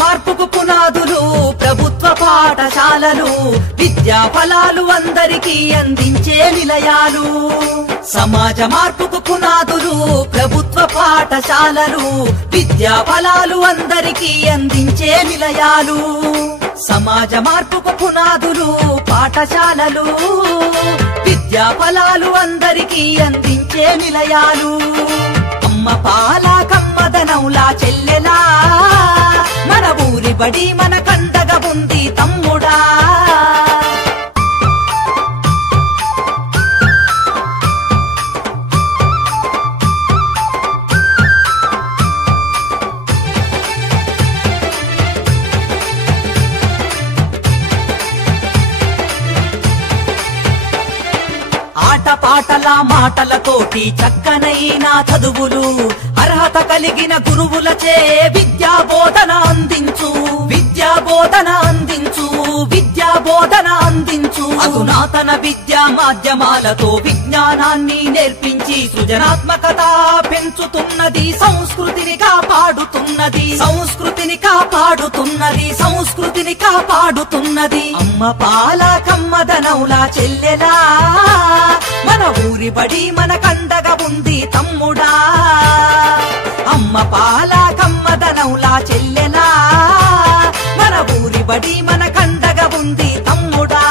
మార్పుకు పునాదులు ప్రభుత్వ పాఠశాలలు, విద్యా ఫలాలు అందరికీ అందించే నిలయాలు. సమాజ మార్పుకు పునాదులు ప్రభుత్వ పాఠశాలలు, విద్యా ఫలాలు అందరికీ అందించే నిలయాలు. సమాజ మార్పుకు పునాదులు పాఠశాలలు, విద్యా ఫలాలు అందరికీ అందించే నిలయాలు. అమ్మ పాల కమ్మదనౌలా చెల్లెలా, మన ఊరి బడి మన కండగా ఉంది తమ్ముడా. ఆటపాటల మాటలతోటి చక్కనైన చదువులు, అర్హత కలిగిన గురువులచే విద్యా బోధన అందించు, విద్యా బోధన అందించు, విద్యా బోధన అందించు. అధునాతన విద్యా మాధ్యమాలతో విజ్ఞానాన్ని నేర్పించి సృజనాత్మకత పెంచుతున్నది, సంస్కృతిని కాపాడుతున్నది, సంస్కృతిని కాపాడుతున్నది, సంస్కృతిని కాపాడుతున్నది. అమ్మ పాల కమ్మదనౌలా చెల్లెలా, మన ఊరి బడి మన కండగా ఉంది తమ్ముడా. అమ్మ పాల కమ్మదనౌలా చెల్లెలా, మన ఊరి బడి మన కండగా ఉంది తమ్ముడా.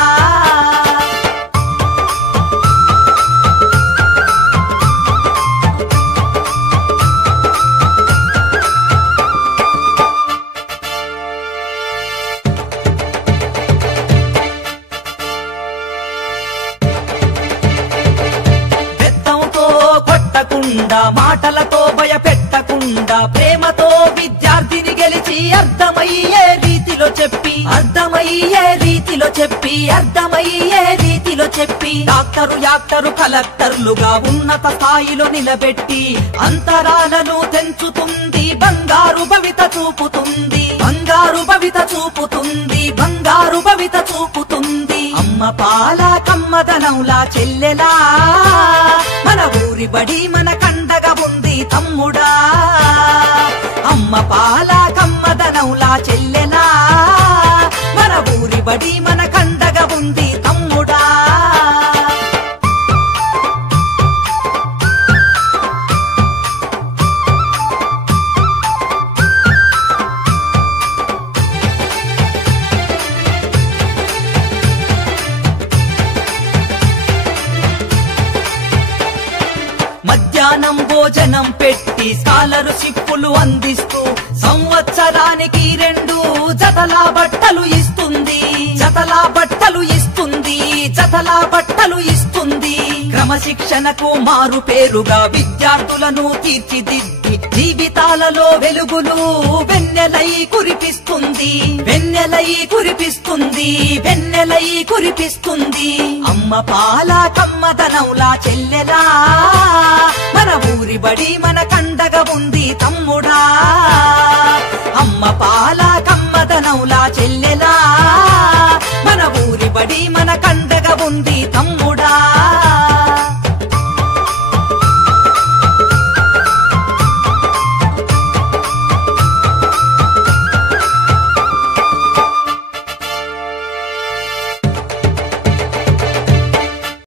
మాటలతో భయపెట్టకుండా ప్రేమతో విద్యార్థిని గెలిచి అర్థమయ్యే రీతిలో చెప్పి, అర్థమయ్యే రీతిలో చెప్పి, అర్థమయ్యే రీతిలో చెప్పి డాక్టరు యాక్టరు కలెక్టర్లుగా ఉన్నత స్థాయిలో నిలబెట్టి అంతరాలను తెంచుతుంది, బంగారు భవిత చూపుతుంది, బంగారు భవిత చూపుతుంది, బంగారు భవిత చూపుతుంది. అమ్మ పాల కమ్మదనౌలా చెల్లెలా, మన ఊరి బడి మన కండగా ఉంది తమ్ముడా. అమ్మ పాల కమ్మదనౌలా చెల్లెలా, మన ఊరి బడి మన కండగా ఉంది తమ్ముడా. మధ్యాహ్నం భోజనం పెట్టి స్కాలర్షిప్పులు అందిస్తూ సంవత్సరానికి 2 జతల బట్టలు ఇస్తుంది, జతల బట్టలు ఇస్తుంది, జతల బట్టలు ఇస్తుంది. క్రమశిక్షణకు మారు పేరుగా విద్యార్థులను తీర్చిదిద్ది జీవితాలలో వెలుగులు వెన్నెలై కురిపిస్తుంది, వెన్నెలై కురిపిస్తుంది, వెన్నెలై కురిపిస్తుంది. అమ్మ పాల కమ్మదనౌలా చెల్లెలా, మన ఊరి బడి మన కండగా ఉంది తమ్ముడా. అమ్మ పాల కమ్మదనౌలా చెల్లెలా, మన ఊరి బడి మన కండగా ఉంది తమ్ముడా.